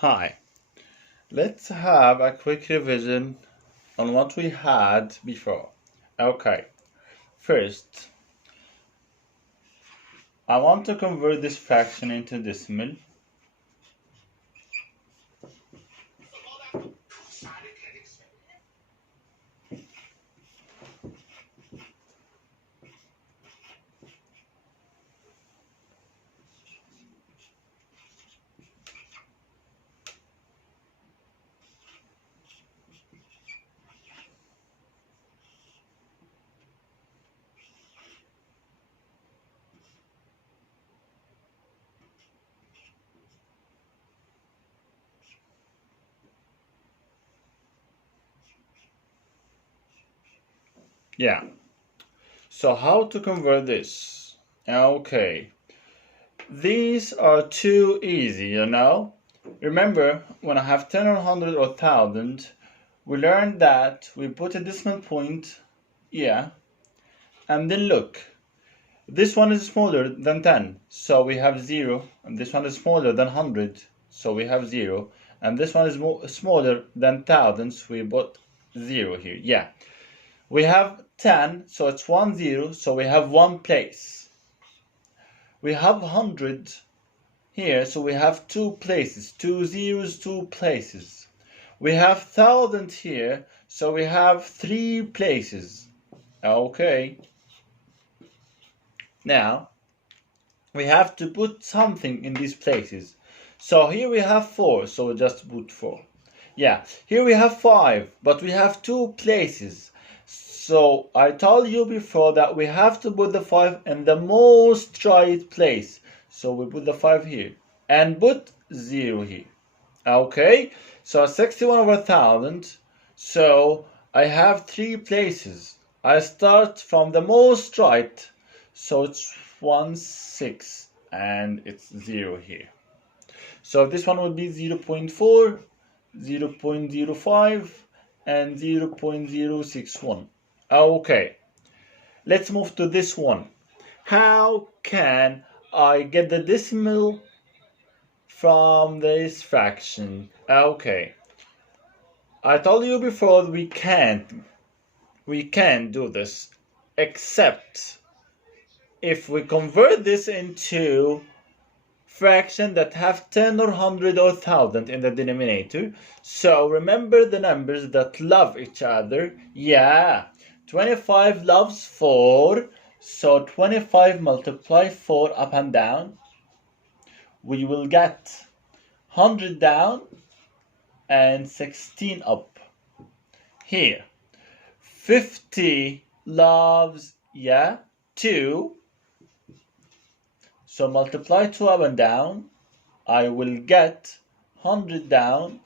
Hi, let's have a quick revision on what we had before. Okay, first, I want to convert this fraction into decimal. Yeah, so how to convert this? Okay, these are too easy, Remember, when I have 10 or 100 or 1000, we learned that we put a decimal point, yeah, and then look. This one is smaller than 10, so we have 0. And this one is smaller than 100, so we have 0. And this one is smaller than 1000, so we put 0 here. Yeah. We have 10, so it's 1 0, so we have one place. We have 100 here, so we have two places. 2 zeros, two places. We have 1000 here, so we have three places. Okay. Now, we have to put something in these places. So here we have 4, so we just put 4. Yeah, here we have 5, but we have two places. So I told you before that we have to put the 5 in the most right place. So we put the 5 here and put 0 here. Okay, so 61 over 1000. So I have three places. I start from the most right. So it's 1, 6, and it's 0 here. So this one would be 0 0.4, 0 0.05, and 0 0.061. Okay, let's move to this one. How can I get the decimal from this fraction? Okay, I told you before we can't do this except if we convert this into fraction that have 10 or 100 or 1000 in the denominator. So remember the numbers that love each other. Yeah, 25 loves 4, so 25 multiply 4 up and down. We will get 100 down and 16 up. Here, 50 loves, 2. So multiply 2 up and down. I will get 100 down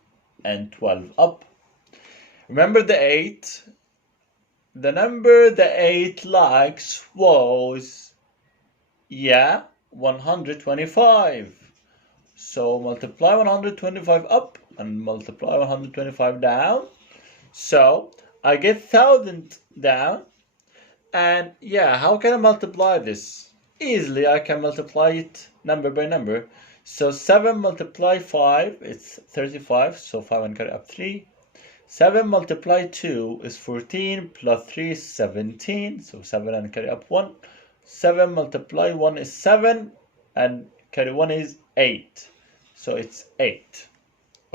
and 12 up. Remember the 8? The number the 8 likes was, 125. So multiply 125 up and multiply 125 down. So I get 1000 down. And how can I multiply this? Easily I can multiply it number by number. So 7 multiply 5, it's 35, so 5 and carry up 3. 7 multiply 2 is 14, plus 3 is 17, so 7 and carry up 1. 7 multiply 1 is 7, and carry 1 is 8, so it's 8.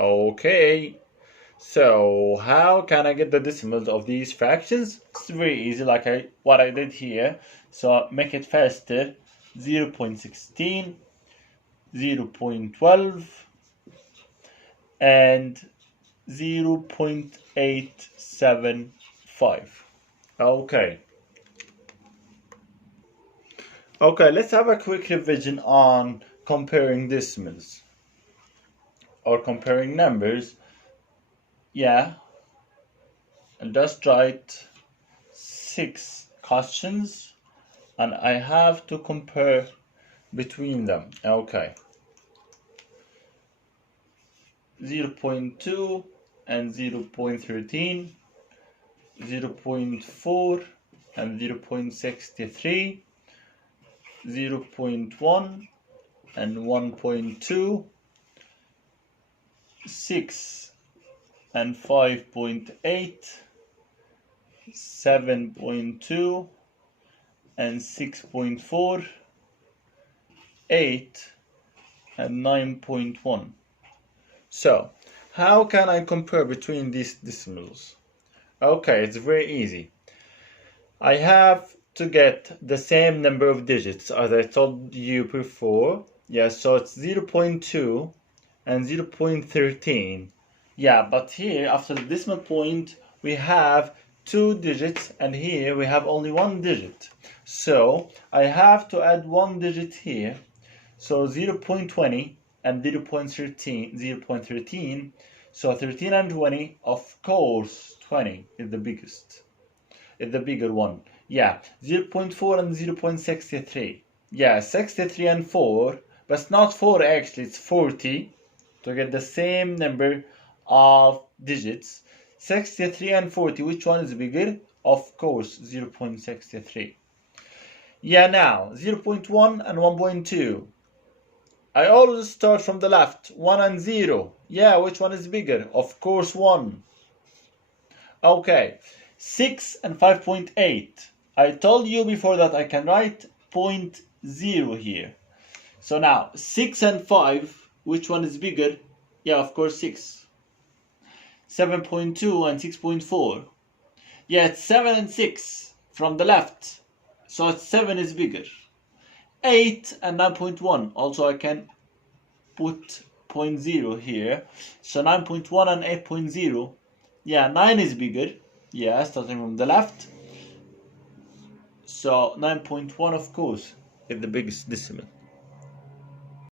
Okay. So how can I get the decimals of these fractions? It's very easy, like what I did here. So make it faster. 0 0.16, 0 0.12, and 0 0.875. Okay. Okay, let's have a quick revision on comparing decimals or comparing numbers. I'll just write 6 questions and I have to compare between them. Okay. 0.2 and 0.13, 0.4 and 0.63, 0.1 and 1.2, 6 and 5.8, 7.2 and 6.4, 8 and 9.1. So, how can I compare between these decimals? Okay, it's very easy. I have to get the same number of digits as I told you before. Yeah, so it's 0.2 and 0.13. Yeah, but here after the decimal point we have 2 digits and here we have only 1 digit. So I have to add 1 digit here. So 0.20 and 0.13. So 13 and 20, of course 20 is the biggest. Is the bigger one. Yeah, 0.4 and 0.63. Yeah, 63 and 4, but it's not 4 actually, it's 40 to get the same number of digits. 63 and 40, which one is bigger? Of course, 0.63. Yeah, now 0.1 and 1.2. I always start from the left, 1 and 0. Yeah, which one is bigger? Of course, 1. Okay, 6 and 5.8. I told you before that I can write 0.0 here. So now, 6 and 5, which one is bigger? Yeah, of course 6. 7.2 and 6.4. Yeah, it's 7 and 6 from the left. So it's 7 is bigger. 8 and 9.1. Also I can put 0.0 here. So 9.1 and 8.0. Yeah, 9 is bigger. Yeah, starting from the left. So 9.1 of course is the biggest decimal.